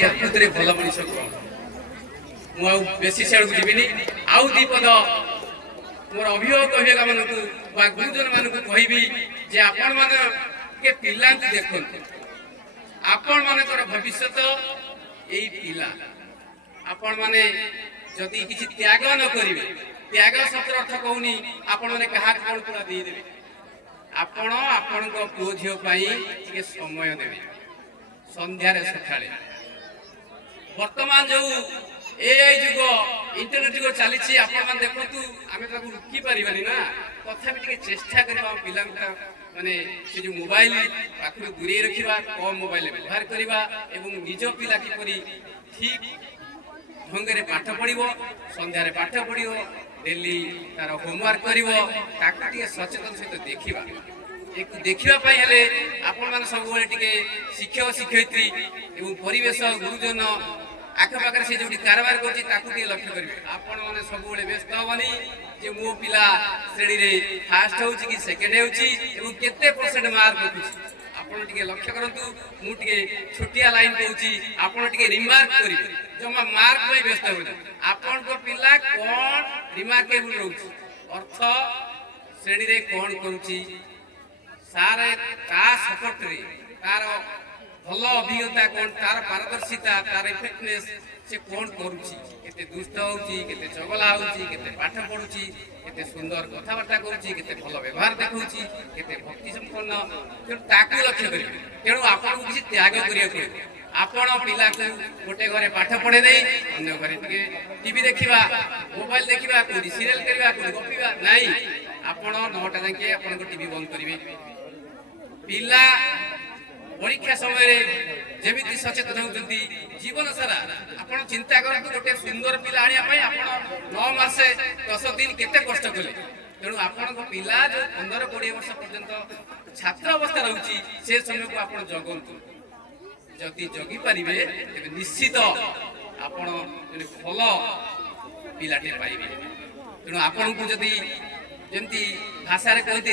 ପ୍ରକୃତିରେ ଭଲ ମଣିଷ କଣ ମୁଁ ଆଉ ବେଶୀ ସେଆଡ଼କୁ ଯିବିନି। ଆଉ ଦି ପଦ ମୋର ଅଭିଭାବକ ମାନଙ୍କୁ ବା ଗୁରୁଜନ ମାନଙ୍କୁ କହିବି ଯେ ଆପଣ ମାନେ ଟିକେ ପିଲାଙ୍କୁ ଦେଖନ୍ତୁ। ଆପଣ ମାନଙ୍କର ଭବିଷ୍ୟତ ଏଇ ପିଲା। ଆପଣ ମାନେ ଯଦି କିଛି ତ୍ୟାଗ ନ କରିବେ, ତ୍ୟାଗ ଶବ୍ଦର ଅର୍ଥ କହୁନି ଆପଣ ମାନେ କାହାକୁ କଣ ପୁରା ଦେଇଦେବେ। ଆପଣ ଆପଣଙ୍କ ପୁଅ ଝିଅ ପାଇଁ ଟିକେ ସମୟ ଦେବେ। ସନ୍ଧ୍ୟାରେ ସକାଳେ ବର୍ତ୍ତମାନ ଯୋଉ ଏଆଇ ଯୁଗ ଇଣ୍ଟରନେଟ ଯୁଗ ଚାଲିଛି, ଆପଣମାନେ ଦେଖନ୍ତୁ ଆମେ ତାକୁ ରୋକି ପାରିବାନି ନା, ତଥାପି ଟିକେ ଚେଷ୍ଟା କରିବା ଆମ ପିଲାଙ୍କୁ ମାନେ ସେ ଯୋଉ ମୋବାଇଲ ପାଖରୁ ଦୂରେଇ ରଖିବା, କମ୍ ମୋବାଇଲ ବ୍ୟବହାର କରିବା ଏବଂ ନିଜ ପିଲା କିପରି ଠିକ ଢଙ୍ଗରେ ପାଠ ପଢିବ, ସନ୍ଧ୍ୟାରେ ପାଠ ପଢିବ, ଡେଲି ତାର ହୋମୱାର୍କ କରିବ, ତାକୁ ଟିକେ ସଚେତନ ସହିତ ଦେଖିବା। ଦେଖିବା ପାଇଁ ହେଲେ ଆପଣମାନେ ସବୁବେଳେ ଟିକେ ଶିକ୍ଷକ ଶିକ୍ଷୟିତ୍ରୀ ଏବଂ ପରିବେଶ ଗୁରୁଜନ ଆଖପାଖରେ ସେ ଯୋଉଠି କାରବାର କରୁଛି ତାକୁ ଟିକେ ଲକ୍ଷ୍ୟ କରିବେ। ଆପଣମାନେ ସବୁବେଳେ ବ୍ୟସ୍ତ ହବନି ଯେ ମୋ ପିଲା ଶ୍ରେଣୀରେ ଫାଷ୍ଟ ହଉଛି କି ସେକେଣ୍ଡ ହେଉଛି ଏବଂ କେତେ ପରସେଣ୍ଟ ମାର୍କ ରଖୁଛି। ଆପଣ ଟିକେ ଲକ୍ଷ୍ୟ କରନ୍ତୁ। ମୁଁ ଟିକେ ଛୋଟିଆ ଲାଇନ କହୁଛି, ଆପଣ ଟିକେ ରିମାର୍କ କରିବେ। ଜମା ମାର୍କ ପାଇଁ ବ୍ୟସ୍ତ ହେବେନି। ଆପଣଙ୍କ ପିଲା କଣ ରିମାର୍କେବୁଲ ରହୁଛି, ଅର୍ଥ ଶ୍ରେଣୀରେ କଣ କରୁଛି, ସାରେ ତା ସପୋର୍ଟରେ ତାର ଭଲ ଅଭିଜ୍ଞତା କଣ, ତାର ପାରଦର୍ଶିତା, ତାର ଇଫେକ୍ଟନେସ୍ ସେ କଣ କରୁଛି, କେତେ ଦୁଷ୍ଟ ହଉଛି, କେତେ ଚଗଲା ହଉଛି, କେତେ ପାଠ ପଢୁଛି, କେତେ ସୁନ୍ଦର କଥାବାର୍ତ୍ତା କରୁଛି, କେତେ ଭଲ ବ୍ୟବହାର ଦେଖାଉଛି, କେତେ ଭକ୍ତି ସମ୍ପନ୍ନ। ତେଣୁ ତାକୁ ଲକ୍ଷ୍ୟ କରିବେ। ତେଣୁ ଆପଣଙ୍କୁ କିଛି ତ୍ୟାଗ କରିବାକୁ ପଡ଼ିବ। ଆପଣ ପିଲାକୁ ଗୋଟେ ଘରେ ପାଠ ପଢେଇ ଦେଇ ଅନ୍ୟ ଘରେ ଟିକେ ଟିଭି ଦେଖିବା, ମୋବାଇଲ ଦେଖିବା, କୋଉଠି ସିରିଏଲ କରିବା, କୋଉଠି ଗପିବା ନାହିଁ। ଆପଣ 9ଟା ଯାକେ ଆପଣଙ୍କ ଟିଭି ବନ୍ଦ କରିବେ। ପିଲା ପରୀକ୍ଷା ସମୟରେ ଯେମିତି ସଚେତନ ହେଉଛନ୍ତି, ଜୀବନ ସାରା ଆପଣ ଚିନ୍ତା କରନ୍ତୁ ଗୋଟେ ସୁନ୍ଦର ପିଲା ଆଣିବା ପାଇଁ ଆପଣ 9 ମାସ 10 ଦିନ କେତେ କଷ୍ଟ କଲେ। ତେଣୁ ଆପଣଙ୍କ ପିଲା ଯୋଉ 15-20 ବର୍ଷ ପର୍ଯ୍ୟନ୍ତ ଛାତ୍ର ଅବସ୍ଥା ରହୁଛି, ସେ ସମୟକୁ ଆପଣ ଜଗନ୍ତୁ। ଯଦି ଜଗି ପାରିବେ ତେବେ ନିଶ୍ଚିତ ଆପଣ ଭଲ ପିଲାଟେ ପାଇବେ। ତେଣୁ ଆପଣଙ୍କୁ ଯଦି ଯେମିତି ଭାଷାରେ କହନ୍ତି